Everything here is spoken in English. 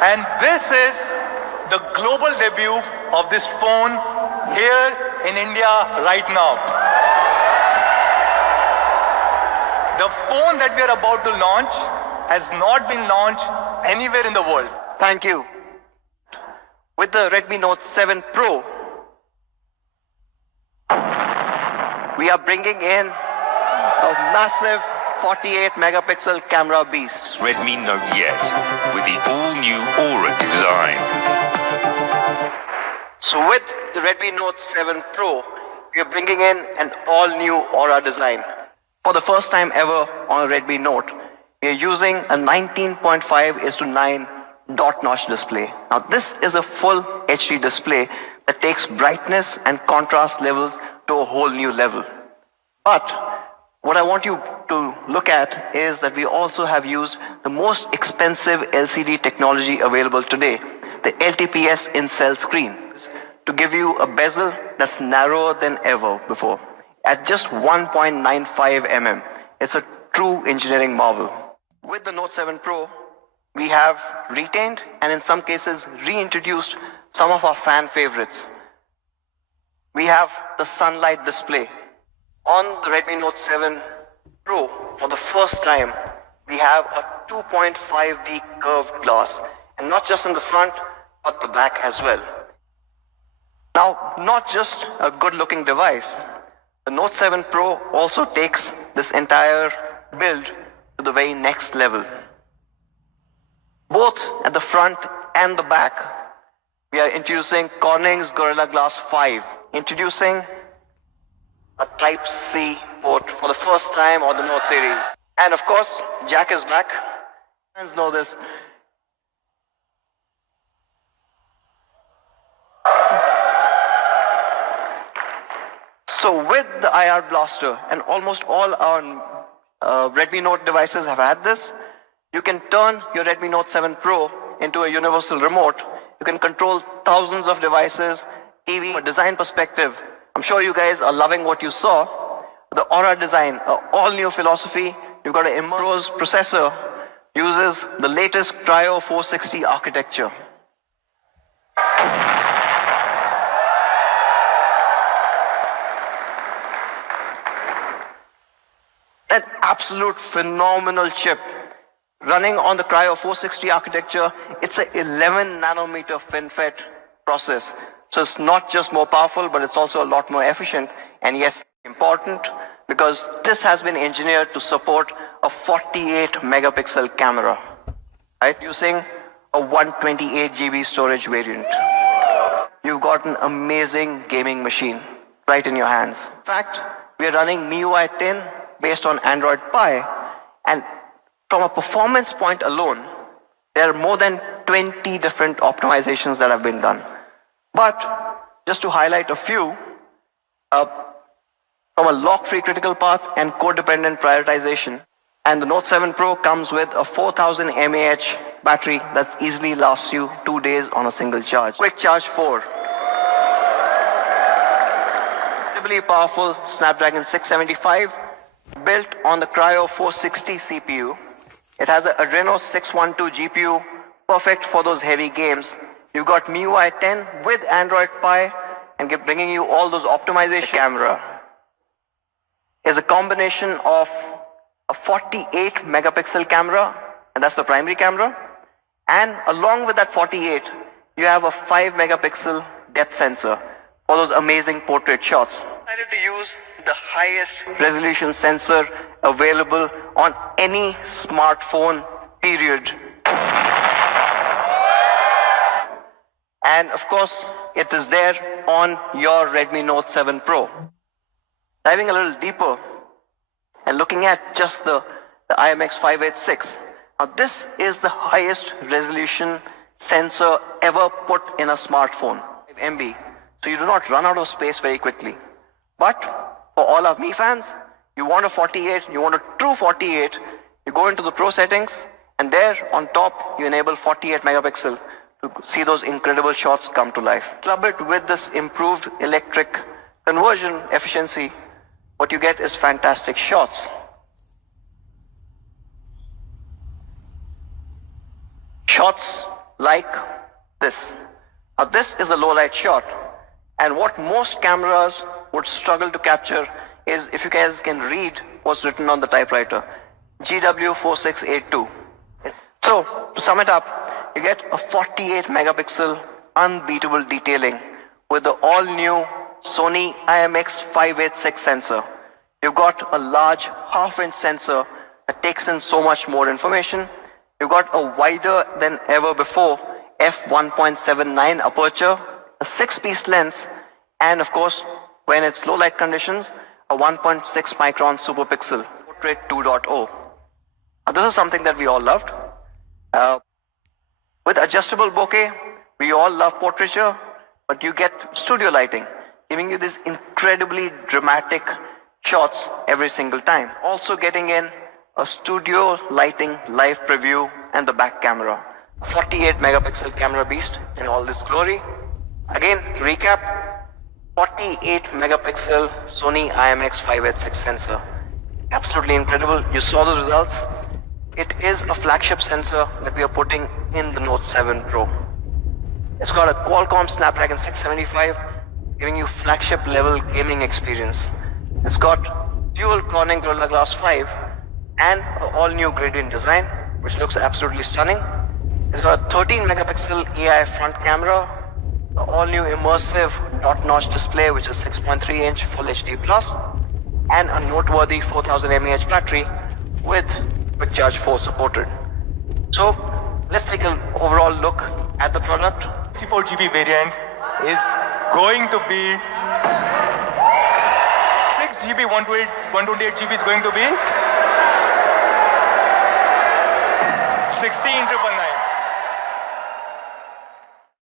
And this is the global debut of this phone here in India right now. The phone that we are about to launch has not been launched anywhere in the world. Thank you. With the Redmi Note 7 Pro, we are bringing in a massive 48 megapixel camera beast. Redmi Note Yet with the all-new Aura design. So with the Redmi Note 7 Pro, we are bringing in an all-new Aura design. For the first time ever on a Redmi Note, we are using a 19.5:9 dot notch display. Now this is a full HD display that takes brightness and contrast levels to a whole new level. But what I want you to look at is that we also have used the most expensive LCD technology available today, the LTPS in-cell screen, to give you a bezel that's narrower than ever before, at just 1.95 mm. It's a true engineering marvel. With the Note 7 Pro, we have retained and in some cases reintroduced some of our fan favorites. We have the sunlight display. On the Redmi Note 7 Pro, for the first time, we have a 2.5D curved glass, and not just in the front, but the back as well. Now, not just a good-looking device, the Note 7 Pro also takes this entire build to the very next level. Both at the front and the back, we are introducing Corning's Gorilla Glass 5, introducing a Type-C port for the first time on the Note series. And of course, Jack is back. Fans know this. So with the IR Blaster, and almost all our Redmi Note devices have had this, you can turn your Redmi Note 7 Pro into a universal remote. You can control thousands of devices, TV. From a design perspective, I'm sure you guys are loving what you saw. The Aura design, an all-new philosophy. You've got an immersive processor, uses the latest Cryo 460 architecture. An absolute phenomenal chip. Running on the Cryo 460 architecture, it's an 11 nanometer FinFET process. So it's not just more powerful, but it's also a lot more efficient. And yes, important because this has been engineered to support a 48 megapixel camera, right? Using a 128 GB storage variant. You've got an amazing gaming machine right in your hands. In fact, we are running MIUI 10 based on Android Pie, and from a performance point alone, there are more than 20 different optimizations that have been done. But just to highlight a few, from a lock-free critical path and code-dependent prioritization, and the Note 7 Pro comes with a 4000 mAh battery that easily lasts you 2 days on a single charge. Quick Charge 4. Incredibly powerful Snapdragon 675, built on the Cryo 460 CPU. It has a Adreno 612 GPU, perfect for those heavy games. You've got MIUI 10 with Android Pie and bringing you all those optimization. The camera is a combination of a 48 megapixel camera, and that's the primary camera. And along with that 48, you have a 5 megapixel depth sensor for those amazing portrait shots. I decided to use the highest resolution sensor available on any smartphone, period. And of course, it is there on your Redmi Note 7 Pro. Diving a little deeper and looking at just the IMX586. Now this is the highest resolution sensor ever put in a smartphone, MB. So you do not run out of space very quickly. But for all of me fans, you want a 48, you want a true 48, you go into the Pro settings, and there on top you enable 48 megapixel to see those incredible shots come to life. Club it with this improved electric conversion efficiency, what you get is fantastic shots. Shots like this. Now this is a low light shot, and what most cameras would struggle to capture is, if you guys can read what's written on the typewriter, GW4682. So to sum it up, you get a 48 megapixel unbeatable detailing with the all new Sony IMX586 sensor. You've got a large half-inch sensor that takes in so much more information. You've got a wider than ever before f1.79 aperture, a 6-piece lens, and of course, when it's low light conditions, a 1.6 micron super pixel portrait 2.0. Now this is something that we all loved. With adjustable bokeh, we all love portraiture, but you get studio lighting, giving you these incredibly dramatic shots every single time. Also getting in a studio lighting live preview and the back camera. 48 megapixel camera beast in all this glory. Again, to recap, 48 megapixel Sony IMX586 sensor. Absolutely incredible. You saw the results. It is a flagship sensor that we are putting in the Note 7 Pro. It's got a Qualcomm Snapdragon 675, giving you flagship level gaming experience. It's got dual Corning Gorilla Glass 5 and an all new gradient design, which looks absolutely stunning. It's got a 13 megapixel AI front camera, an all new immersive dot notch display, which is 6.3 inch Full HD Plus, and a noteworthy 4000 mAh battery with Quick Charge 4 supported. So let's take an overall look at the product. 64GB variant is going to be 6GB, 128GB is going to be 16,999.